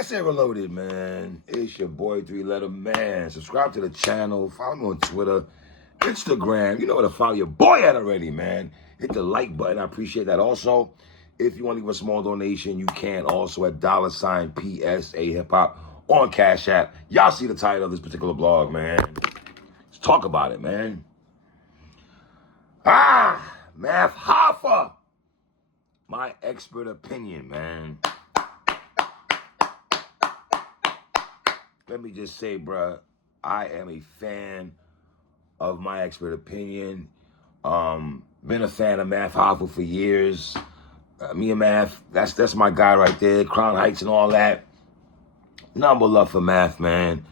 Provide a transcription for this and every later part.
PSA Reloaded, man. It's your boy, Three Letter Man. Subscribe to the channel. Follow me on Twitter, Instagram. You know where to follow your boy at already, man. Hit the like button. I appreciate that. Also, if you want to leave a small donation, you can also at $ PSA Hip Hop on Cash App. Y'all see the title of this particular blog, man. Let's talk about it, man. Math Hoffa. My expert opinion, man. Let me just say, bruh, I am a fan of My Expert Opinion. Been a fan of Math Hoffa for years. Me and Math, that's my guy right there. Crown Heights and all that. Number love for Math, man.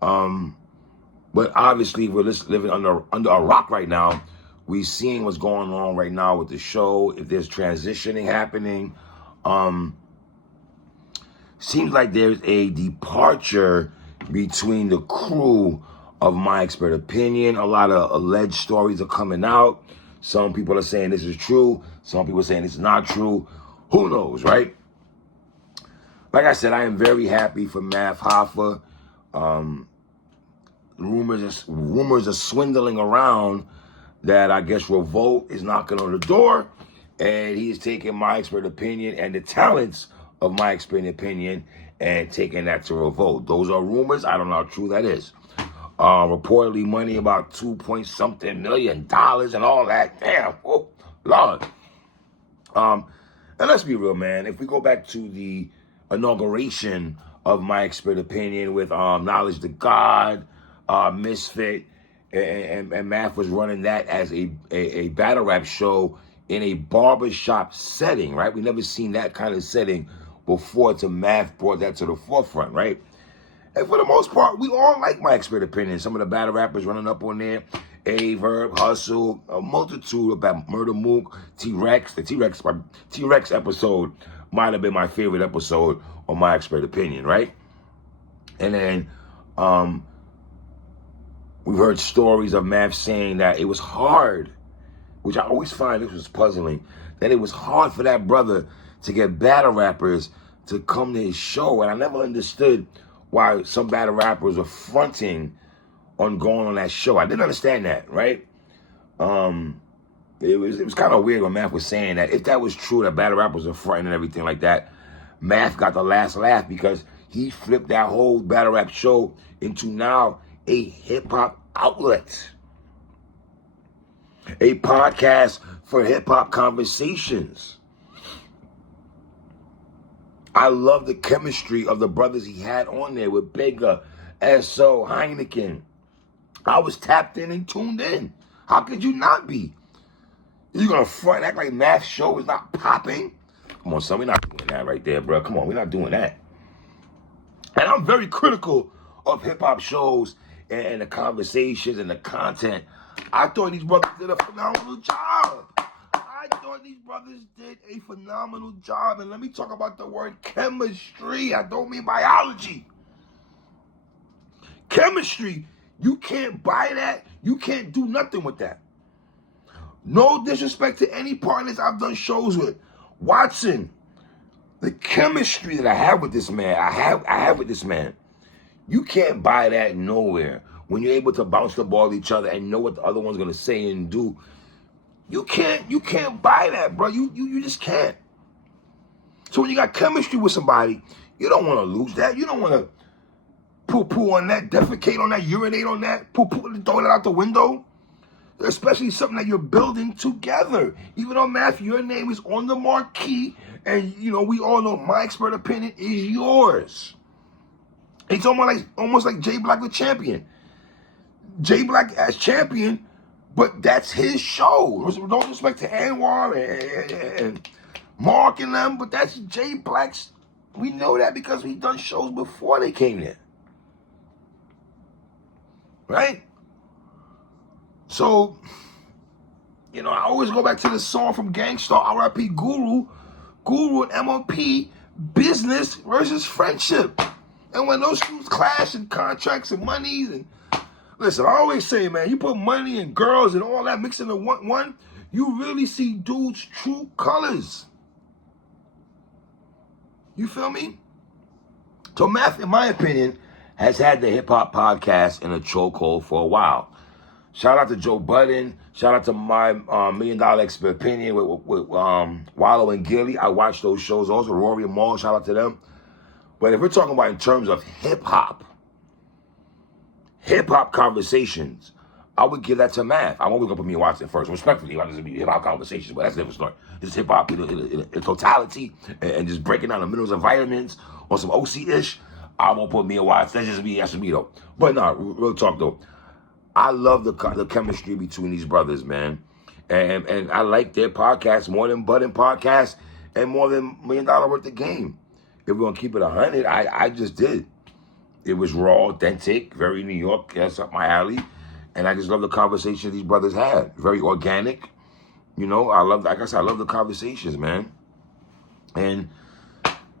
But obviously, we're living under a rock right now. We seeing what's going on right now with the show. If there's transitioning happening, seems like there's a departure between the crew of My Expert Opinion. A lot of alleged stories are coming out. Some people are saying this is true. Some people are saying this is not true. Who knows, right? Like I said, I am very happy for Math Hoffa. Rumors are swindling around that I guess Revolt is knocking on the door, and he is taking My Expert Opinion and the talents of My Expert Opinion and taking that to Revolt. Those are rumors. I don't know how true that is. Reportedly money about $2.something million and all that. Damn, oh Lord. And let's be real, man. If we go back to the inauguration of My Expert Opinion with Knowledge to God, Misfit, and Math was running that as a battle rap show in a barbershop setting, right? We never seen that kind of setting before till Math brought that to the forefront, right? And for the most part, we all like My Expert Opinion. Some of the battle rappers running up on there, A-Verb, Hustle, a multitude about Murder Mook, T-Rex. The T-Rex episode might have been my favorite episode on My Expert Opinion, right? And then we've heard stories of Math saying that it was hard, which I always find this was puzzling, that it was hard for that brother to get battle rappers to come to his show. And I never understood why some battle rappers were fronting on going on that show. I didn't understand that, right? It was kind of weird when Math was saying that. If that was true, that battle rappers were fronting and everything like that, Math got the last laugh because he flipped that whole battle rap show into now a hip-hop outlet. A podcast for hip-hop conversations. I love the chemistry of the brothers he had on there with Bigger, S.O., Heineken. I was tapped in and tuned in. How could you not be? You're going to front and act like Math's show is not popping? Come on, son, we're not doing that right there, bro. Come on, we're not doing that. And I'm very critical of hip-hop shows and the conversations and the content. I thought these brothers did a phenomenal job. And let me talk about the word chemistry. I don't mean biology. Chemistry. You can't buy that. You can't do nothing with that. No disrespect to any partners I've done shows with. Watson, the chemistry that I have with this man, I have with this man. You can't buy that nowhere. When you're able to bounce the ball to each other and know what the other one's gonna say and do, you can't buy that, bro. You just can't. So when you got chemistry with somebody, you don't want to lose that. You don't want to poo-poo on that, defecate on that, urinate on that, poo-poo, throw it out the window. Especially something that you're building together. Even though, Matthew, your name is on the marquee, and you know we all know My Expert Opinion is yours. It's almost like J Black the champion. J Black as champion, but that's his show. No respect to Anwar and Mark and them, but that's J Black's. We know that because we done shows before they came there. Right? So, you know, I always go back to this song from Gangstar, R.I.P. Guru and MOP, business versus friendship. And when those two clash in contracts and monies and listen, I always say, man, you put money and girls and all that mixed into one, you really see dudes' true colors. You feel me? So Math, in my opinion, has had the hip hop podcast in a chokehold for a while. Shout out to Joe Budden. Shout out to my $1 Million Expert Opinion with Wallow and Gilly. I watch those shows also. Rory and Maul, shout out to them. But if we're talking about in terms of hip hop conversations, I would give that to Math. I'm always gonna put me and Watson first. Respectfully, it doesn't be hip hop conversations, but that's a different story. It's hip hop in totality and just breaking down the minerals and vitamins or some OC-ish. I won't put me and Watson. That's just me though. But no, real talk though. I love the chemistry between these brothers, man. And I like their podcast more than Budden podcast and more than $1 Million Worth of Game. If we're gonna keep it 100, I just did. It was raw, authentic, very New York. That's up my alley. And I just love the conversations these brothers had. Very organic. You know, I love the conversations, man. And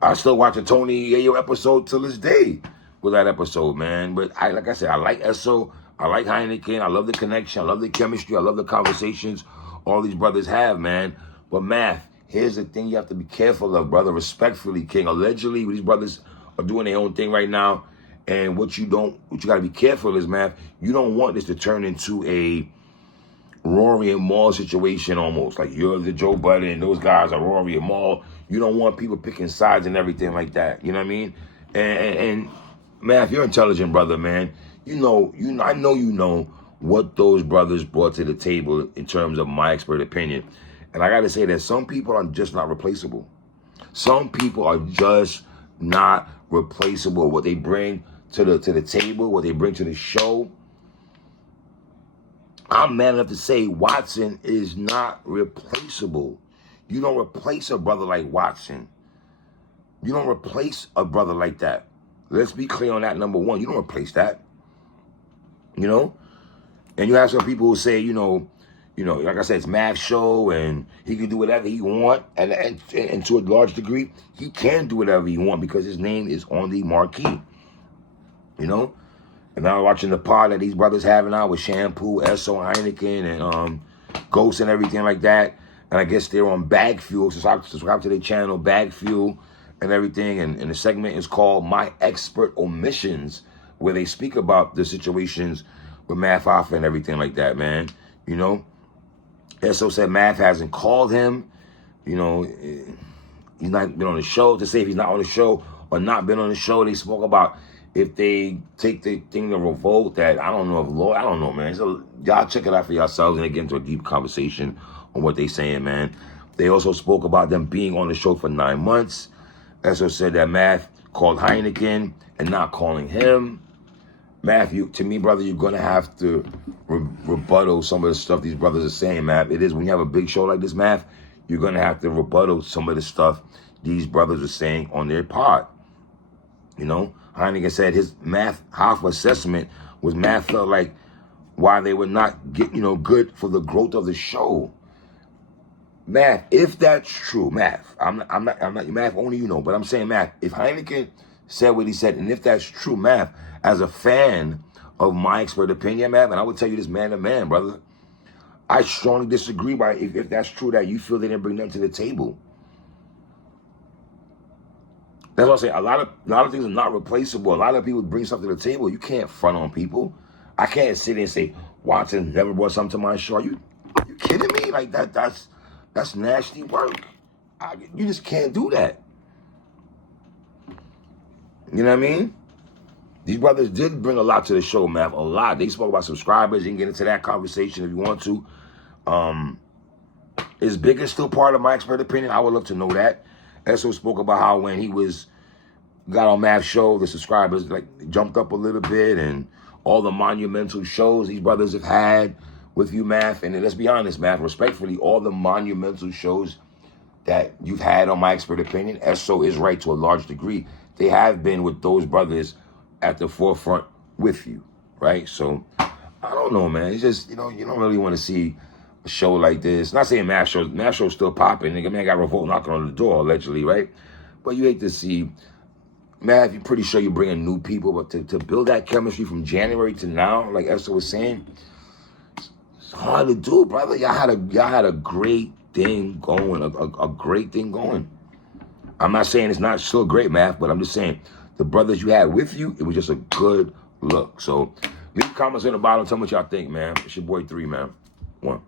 I still watch a Tony Yayo episode till this day with that episode, man. But like I said, I like Esso. I like Heineken. I love the connection. I love the chemistry. I love the conversations all these brothers have, man. But Math, here's the thing you have to be careful of, brother. Respectfully, King. Allegedly, these brothers are doing their own thing right now. And what you got to be careful is, Math, you don't want this to turn into a Rory and Maul situation almost. Like you're the Joe Budden and those guys are Rory and Maul. You don't want people picking sides and everything like that. You know what I mean? And Math, you're intelligent, brother, man. I know you know what those brothers brought to the table in terms of my expert opinion. And I got to say that some people are just not replaceable. Some people are just not replaceable. What they bring to the table, what they bring to the show. I'm man enough to say Watson is not replaceable. You don't replace a brother like Watson. You don't replace a brother like that. Let's be clear on that, number one. You don't replace that. You know? And you have some people who say, you know, like I said, it's Math's show and he can do whatever he want. And to a large degree, he can do whatever he want because his name is on the marquee. You know? And I was watching the pod that these brothers having out with Shampoo, Esso, Heineken, and Ghost and everything like that. And I guess they're on Bag Fuel. Subscribe to their channel, Bag Fuel, and everything. And the segment is called My Expert Omissions, where they speak about the situations with Math Hoffa and everything like that, man. You know? Esso said Math hasn't called him. You know, he's not been on the show. To say if he's not on the show or not been on the show, they spoke about if they take the thing to revolt, that I don't know if Lord, I don't know, man. So y'all check it out for yourselves and they get into a deep conversation on what they saying, man. They also spoke about them being on the show for 9 months. Esso said that Math called Heineken and not calling him. Math, to me, brother, you're gonna have to rebuttal some of the stuff these brothers are saying, Math. It is when you have a big show like this, Math, you're gonna have to rebuttal some of the stuff these brothers are saying on their pod. You know, Heineken said his Math Hoffa assessment was Math felt like why they were not good for the growth of the show. Math, if that's true, Math, I'm not Math, only you know, but I'm saying Math, if Heineken said what he said, and if that's true, Math, as a fan of my expert opinion, Math, and I would tell you this man to man, brother, I strongly disagree if that's true that you feel they didn't bring them to the table. That's what I say. A lot of things are not replaceable. A lot of people bring something to the table. You can't front on people. I can't sit there and say Watson never brought something to my show. Are you kidding me? Like that's nasty work. You just can't do that. You know what I mean? These brothers did bring a lot to the show, man. A lot. They spoke about subscribers. You can get into that conversation if you want to. Is Bigger still part of my expert opinion? I would love to know that. Esso spoke about how when he got on Math's show, the subscribers jumped up a little bit, and all the monumental shows these brothers have had with you, Math. And let's be honest, Math, respectfully, all the monumental shows that you've had on my expert opinion, Esso is right to a large degree. They have been with those brothers at the forefront with you, right? So I don't know, man. It's just, you don't really want to see a show like this. Not saying Math's show's still popping. Nigga, man got Revolt knocking on the door, allegedly, right? But you hate to see, Math, you're pretty sure you're bringing new people, but to build that chemistry from January to now, like Esso was saying, it's hard to do, brother. Y'all had a great thing going, a great thing going. I'm not saying it's not still great, Math, but I'm just saying the brothers you had with you, it was just a good look. So leave comments in the bottom. Tell me what y'all think, man. It's your boy 3, man. 1.